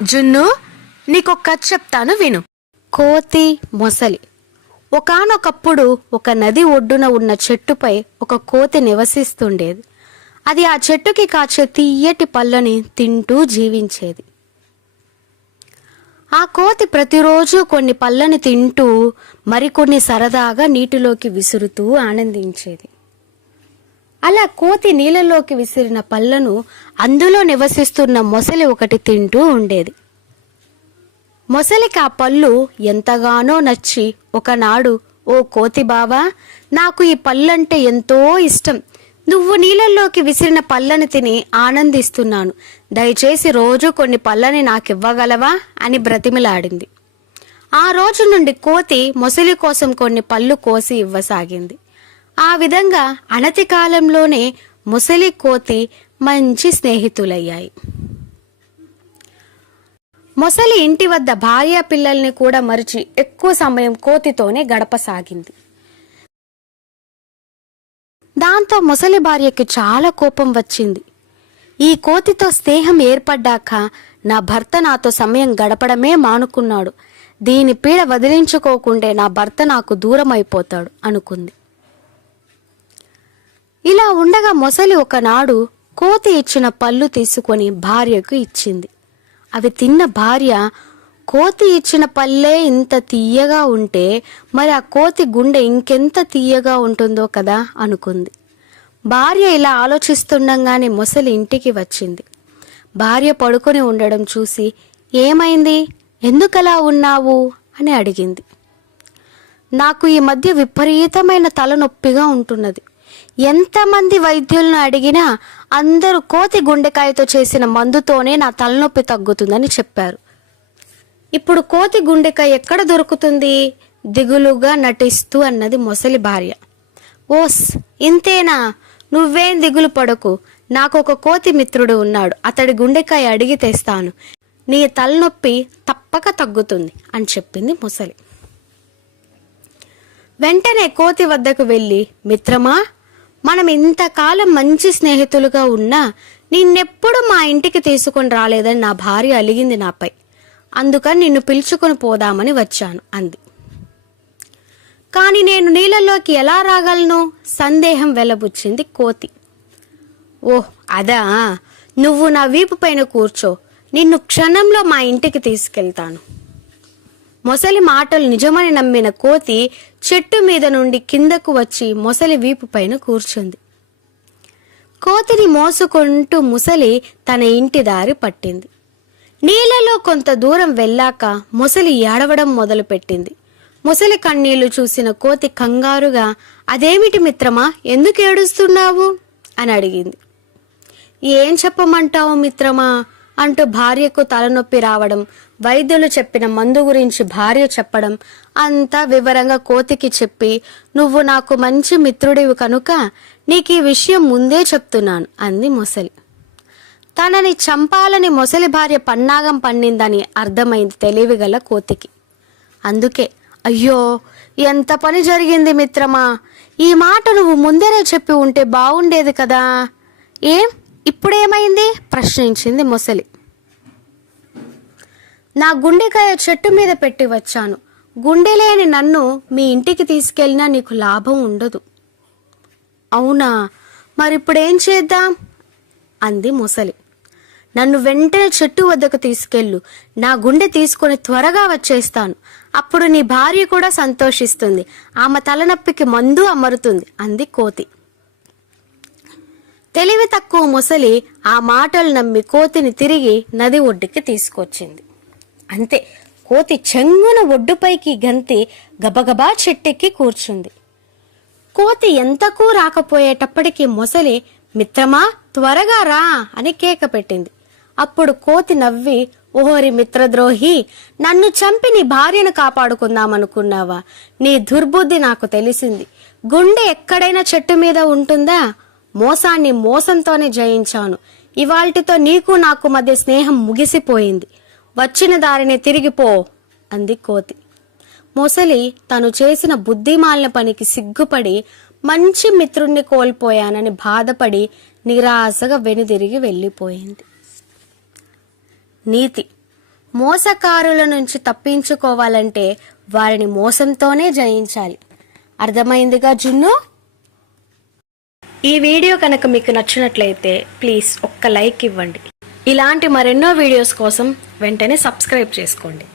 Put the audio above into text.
జున్ను, నీకొక కథ చెప్తాను విను. కోతి, మొసలి. ఒకానొకప్పుడు ఒక నది ఒడ్డున ఉన్న చెట్టుపై ఒక కోతి నివసిస్తుండేది. అది ఆ చెట్టుకి కాచే తీయటి పళ్ళని తింటూ జీవించేది. ఆ కోతి ప్రతిరోజు కొన్ని పళ్ళని తింటూ మరికొన్ని సరదాగా నీటిలోకి విసురుతూ ఆనందించేది. అలా కోతి నీళ్ళలోకి విసిరిన పళ్ళను అందులో నివసిస్తున్న మొసలి ఒకటి తింటూ ఉండేది. మొసలికి ఆ పళ్ళు ఎంతగానో నచ్చి ఒకనాడు, ఓ కోతి బావా, నాకు ఈ పళ్ళంటే ఎంతో ఇష్టం. నువ్వు నీళ్ళల్లోకి విసిరిన పళ్ళని తిని ఆనందిస్తున్నాను. దయచేసి రోజు కొన్ని పళ్ళని నాకివ్వగలవా అని బ్రతిమిలాడింది. ఆ రోజు నుండి కోతి మొసలి కోసం కొన్ని పళ్ళు కోసి ఇవ్వసాగింది. ఆ విధంగా అనతి కాలంలోనే మొసలి, కోతి మంచి స్నేహితులయ్యాయి. మొసలి ఇంటి వద్ద భార్య పిల్లల్ని కూడా మరిచి ఎక్కువ సమయం కోతితోనే గడపసాగింది. దాంతో మొసలి భార్యకి చాలా కోపం వచ్చింది. ఈ కోతితో స్నేహం ఏర్పడ్డాక నా భర్త నాతో సమయం గడపడమే మానుకున్నాడు. దీని పీడ వదిలించుకోకుంటే నా భర్త నాకు దూరం అయిపోతాడు అనుకుంది. ఇలా ఉండగా మొసలి ఒకనాడు కోతి ఇచ్చిన పళ్ళు తీసుకొని భార్యకు ఇచ్చింది. అవి తిన్న భార్య, కోతి ఇచ్చిన పళ్ళే ఇంత తీయగా ఉంటే మరి ఆ కోతి గుండె ఇంకెంత తీయగా ఉంటుందో కదా అనుకుంది. భార్య ఇలా ఆలోచిస్తుండగానే మొసలి ఇంటికి వచ్చింది. భార్య పడుకొని ఉండడం చూసి, ఏమైంది, ఎందుకలా ఉన్నావు అని అడిగింది. నాకు ఈ మధ్య విపరీతమైన తలనొప్పిగా ఉంటున్నది. ఎంతమంది వైద్యులను అడిగినా అందరూ కోతి గుండెకాయతో చేసిన మందుతోనే నా తలనొప్పి తగ్గుతుందని చెప్పారు. ఇప్పుడు కోతి గుండెకాయ ఎక్కడ దొరుకుతుంది? దిగులుగా నటిస్తూ అన్నది మొసలి భార్య. ఓస్, ఇంతేనా? నువ్వేం దిగులు పడకు. నాకు ఒక కోతి మిత్రుడు ఉన్నాడు. అతడి గుండెకాయ అడిగి తెస్తాను. నీ తలనొప్పి తప్పక తగ్గుతుంది అని చెప్పింది మొసలి. వెంటనే కోతి వద్దకు వెళ్ళి, మిత్రమా, మనం ఇంతకాలం మంచి స్నేహితులుగా ఉన్నా నిన్నెప్పుడు మా ఇంటికి తీసుకొని రాలేదని నా భార్య అలిగింది నాపై. అందుకని నిన్ను పిలుచుకొని పోదామని వచ్చాను అంది. కాని నేను నీళ్ళలోకి ఎలా రాగలను? సందేహం వెలబుచ్చింది కోతి. ఓహ్, అదా, నువ్వు నా వీపు పైన కూర్చో, నిన్ను క్షణంలో మా ఇంటికి తీసుకెళ్తాను. మొసలి మాటలు నిజమని నమ్మిన కోతి చెట్టు మీద నుండి కిందకు వచ్చి మొసలి వీపు పైన కూర్చుంది. కోతిని మోసుకుంటూ ముసలి తన ఇంటి దారి పట్టింది. నీళ్లలో కొంత దూరం వెళ్ళాక మొసలి ఏడవడం మొదలుపెట్టింది. మొసలి కన్నీళ్లు చూసిన కోతి కంగారుగా, అదేమిటి మిత్రమా, ఎందుకు ఏడుస్తున్నావు అని అడిగింది. ఏం చెప్పమంటావు మిత్రమా అంటూ భార్యకు తలనొప్పి రావడం, వైద్యులు చెప్పిన మందు గురించి భార్య చెప్పడం అంతా వివరంగా కోతికి చెప్పి, నువ్వు నాకు మంచి మిత్రుడివి కనుక నీకు ఈ విషయం ముందే చెప్తున్నాను అంది మొసలి. తనని చంపాలని మొసలి భార్య పన్నాగం పన్నిందని అర్థమైంది తెలివిగల కోతికి. అందుకే, అయ్యో, ఎంత పని జరిగింది మిత్రమా, ఈ మాట నువ్వు ముందరే చెప్పి ఉంటే బాగుండేది కదా. ఏం ఇప్పుడేమైంది ప్రశ్నించింది మొసలి. నా గుండెకాయ చెట్టు మీద పెట్టి వచ్చాను. గుండె లేని నన్ను మీ ఇంటికి తీసుకెళ్ళినా నీకు లాభం ఉండదు. అవునా, మరిప్పుడేం చేద్దాం అంది మొసలి. నన్ను వెంటనే చెట్టు వద్దకు తీసుకెళ్ళు. నా గుండె తీసుకొని త్వరగా వచ్చేస్తాను. అప్పుడు నీ భార్య కూడా సంతోషిస్తుంది. ఆమె తలనొప్పికి మందు అమరుతుంది అంది కోతి. తెలివి తక్కువ మొసలి ఆ మాటలు నమ్మి కోతిని తిరిగి నది ఒడ్డుకి తీసుకొచ్చింది. అంతే, కోతి చెంగున ఒడ్డుపైకి గంతి గబగబా చెట్టెక్కి కూర్చుంది. కోతి ఎంతకు రాకపోయేటప్పటికి మొసలి, మిత్రమా, త్వరగా రా అని కేక పెట్టింది. అప్పుడు కోతి నవ్వి, ఓహోరి మిత్రద్రోహి, నన్ను చంపి నీ భార్యను కాపాడుకుందామనుకున్నావా? నీ దుర్బుద్ధి నాకు తెలిసింది. గుండె ఎక్కడైనా చెట్టు మీద ఉంటుందా? మోసాన్ని మోసంతోనే జయించాను. ఇవాల్టితో నీకు నాకు మధ్య స్నేహం ముగిసిపోయింది. వచ్చిన దారిని తిరిగిపో అంది కోతి. మొసలి తను చేసిన బుద్ధిమాలిన పనికి సిగ్గుపడి మంచి మిత్రుణ్ణి కోల్పోయానని బాధపడి నిరాశగా వెనుదిరిగి వెళ్ళిపోయింది. నీతి: మోసకారుల నుంచి తప్పించుకోవాలంటే వారిని మోసంతోనే జయించాలి. అర్థమైందిగా జున్ను? ఈ వీడియో కనుక మీకు నచ్చినట్లయితే ప్లీజ్ ఒక్క లైక్ ఇవ్వండి. ఇలాంటి మరెన్నో వీడియోస్ కోసం వెంటనే సబ్స్క్రైబ్ చేసుకోండి.